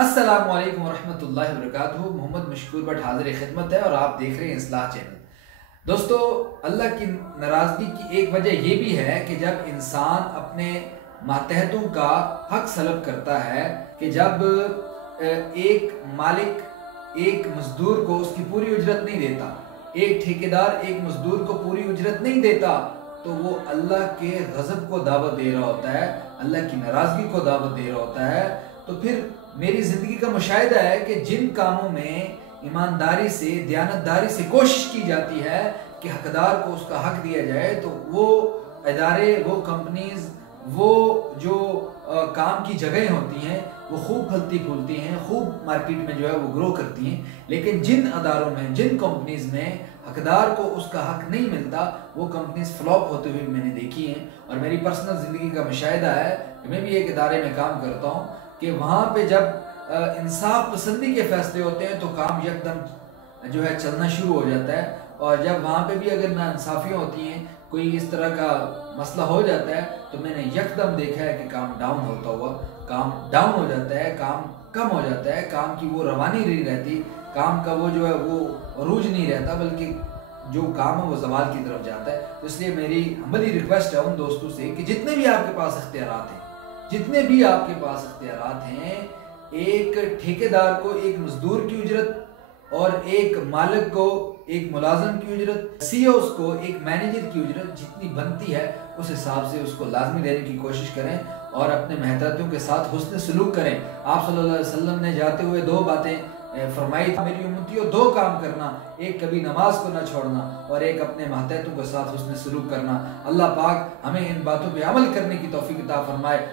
السلام علیکم ورحمۃ اللہ وبرکاتہ۔ محمد مشکور بٹ حاضر خدمت ہے اور آپ دیکھ رہے ہیں اصلاح چینل۔ دوستو، اللہ کی ناراضگی کی ایک وجہ یہ بھی ہے کہ جب انسان اپنے ماتحتوں کا حق سلب کرتا ہے، کہ جب ایک مالک ایک مزدور کو اس کی پوری اجرت نہیں دیتا، ایک ٹھیکیدار ایک مزدور کو پوری اجرت نہیں دیتا، تو وہ اللہ کے غضب کو دعوت دے رہا ہوتا ہے، اللہ کی ناراضگی کو دعوت دے رہا ہوتا ہے۔ تو پھر میری زندگی کا مشاہدہ ہے کہ جن کاموں میں ایمانداری سے، دیانتداری سے کوشش کی جاتی ہے کہ حقدار کو اس کا حق دیا جائے، تو وہ ادارے، وہ کمپنیز، وہ جو کام کی جگہیں ہوتی ہیں وہ خوب پھلتی پھولتی ہیں، خوب مارکیٹ میں جو ہے وہ گرو کرتی ہیں۔ لیکن جن اداروں میں، جن کمپنیز میں حقدار کو اس کا حق نہیں ملتا، وہ کمپنیز فلاپ ہوتے ہوئے میں نے دیکھی ہیں۔ اور میری پرسنل زندگی کا مشاہدہ ہے کہ میں بھی ایک ادارے میں کام کرتا ہوں کہ وہاں پہ جب انصاف پسندی کے فیصلے ہوتے ہیں تو کام یکدم جو ہے چلنا شروع ہو جاتا ہے، اور جب وہاں پہ بھی اگر ناانصافیاں ہوتی ہیں، کوئی اس طرح کا مسئلہ ہو جاتا ہے، تو میں نے یکدم دیکھا ہے کہ کام ڈاؤن ہوتا ہوا، کام ڈاؤن ہو جاتا ہے، کام کم ہو جاتا ہے، کام کی وہ روانی نہیں رہتی، کام کا وہ جو ہے وہ عروج نہیں رہتا، بلکہ جو کام ہے وہ زوال کی طرف جاتا ہے۔ تو اس لیے میری ہماری ریکویسٹ ہے ان دوستوں سے کہ جتنے بھی آپ کے پاس اختیارات ہیں، جتنے بھی آپ کے پاس اختیارات ہیں، ایک ٹھیکیدار کو ایک مزدور کی اجرت، اور ایک مالک کو ایک ملازم کی اجرت، سی اوز کو ایک مینیجر کی اجرت جتنی بنتی ہے اس حساب سے اس کو لازمی دینے کی کوشش کریں، اور اپنے ماتحتوں کے ساتھ حسن سلوک کریں۔ آپ صلی اللہ علیہ وسلم نے جاتے ہوئے دو باتیں فرمائی تھی، میری امتیوں دو کام کرنا، ایک کبھی نماز کو نہ چھوڑنا، اور ایک اپنے ماتحتوں کے ساتھ حسن سلوک کرنا۔ اللہ پاک ہمیں ان باتوں پہ عمل کرنے کی توفیق عطا فرمائے۔